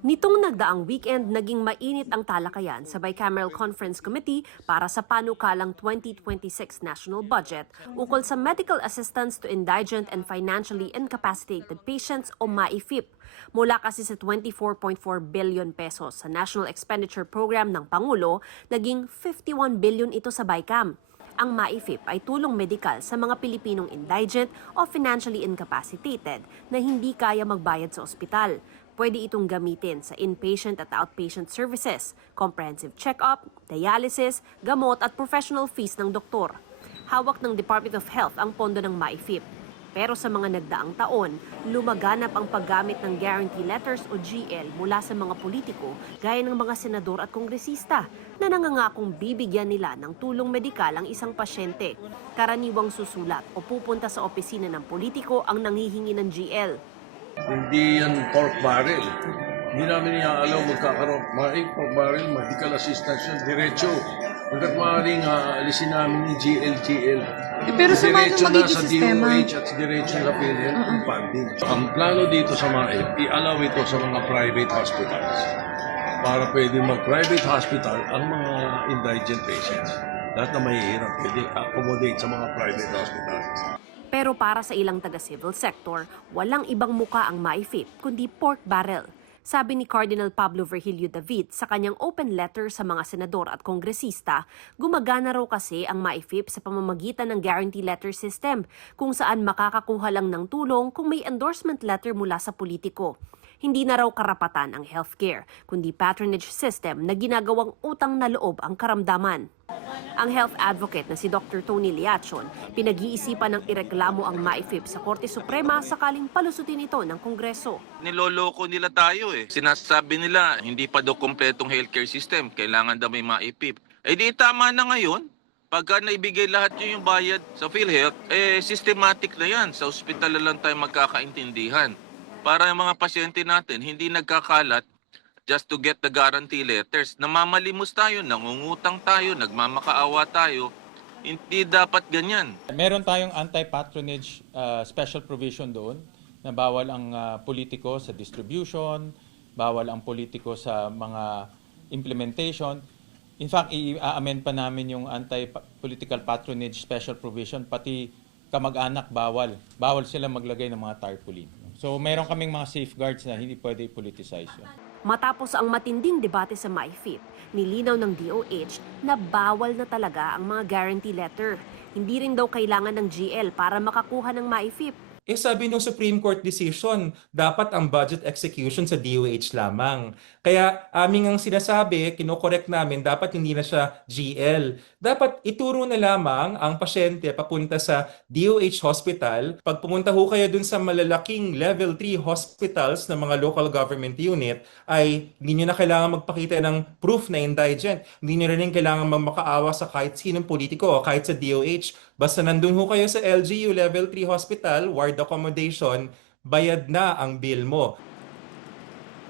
Nitong nagdaang weekend, naging mainit ang talakayan sa Bicameral Conference Committee para sa panukalang 2026 National Budget ukol sa medical assistance to indigent and financially incapacitated patients o MAIFIP. Mula kasi sa 24.4 billion pesos sa National Expenditure Program ng Pangulo, naging 51 billion ito sa BICAM. Ang MAIFIP ay tulong medikal sa mga Pilipinong indigent o financially incapacitated na hindi kaya magbayad sa ospital. Pwede itong gamitin sa inpatient at outpatient services, comprehensive check-up, dialysis, gamot at professional fees ng doktor. Hawak ng Department of Health ang pondo ng MAIFIP. Pero sa mga nagdaang taon, lumaganap ang paggamit ng guarantee letters o GL mula sa mga politiko gaya ng mga senador at kongresista na nangangakong bibigyan nila ng tulong medikal ang isang pasyente. Karaniwang susulat o pupunta sa opisina ng politiko ang nanghihingi ng GL. Hindi yan pork barrel. Hindi namin iaalaw magkakaroon. Pork barrel, medical assistance yun, diretso. Hanggat maaaring alisin namin yung GL. Pero sa paano Diretso na magiging sa sistema? DOH at diretso na PhilHealth ang funding. Ang plano dito sa MAIP, i-allow ito sa mga private hospitals. Para pwede mag-private hospital ang mga indigent patients. Lahat na mahihirap, pwede accommodate sa mga private hospitals. Pero para sa ilang taga-civil sector, walang ibang muka ang MAIFIP kundi pork barrel. Sabi ni Cardinal Pablo Virgilio David sa kanyang open letter sa mga senador at kongresista, gumagana raw kasi ang MAIFIP sa pamamagitan ng guarantee letter system kung saan makakakuha lang ng tulong kung may endorsement letter mula sa politiko. Hindi na raw karapatan ang healthcare, kundi patronage system na ginagawang utang na loob ang karamdaman. Ang health advocate na si Dr. Tony Liachon, pinag-iisipan ng ireklamo ang MAIFIP sa Korte Suprema sakaling palusutin ito ng Kongreso. Niloloko nila tayo eh. Sinasabi nila hindi pa daw kompletong healthcare system, kailangan daw may MAIFIP. Eh di tama na ngayon. Pagka naibigay lahat yung bayad sa PhilHealth, systematic na yan. Sa ospital na lang tayo magkakaintindihan. Para yung mga pasyente natin hindi nagkakalat just to get the guarantee letters. Namamalimos tayo, nangungutang tayo, nagmamakaawa tayo. Hindi dapat ganyan. Meron tayong anti-patronage special provision doon na bawal ang politiko sa distribution, bawal ang politiko sa mga implementation. In fact, i-amend pa namin yung anti-political patronage special provision, pati kamag-anak bawal. Bawal sila maglagay ng mga tarpaulin. So meron kaming mga safeguards na hindi pwede i-politicize yun. Matapos ang matinding debate sa MAIFIP, nilinaw ng DOH na bawal na talaga ang mga guarantee letter. Hindi rin daw kailangan ng GL para makakuha ng MAIFIP. Sabi ng Supreme Court decision, dapat ang budget execution sa DOH lamang. Kaya aming ang sinasabi, kinokorek namin, dapat hindi na siya GL. Dapat ituro na lamang ang pasyente papunta sa DOH hospital. Pag pumunta ho kayo dun sa malalaking level 3 hospitals ng mga local government unit, ay hindi nyo na kailangan magpakita ng proof na indigent. Hindi nyo rin kailangan magmakaawa sa kahit sinong politiko o kahit sa DOH. Basta nandun ho kayo sa LGU Level 3 Hospital, ward accommodation, bayad na ang bill mo.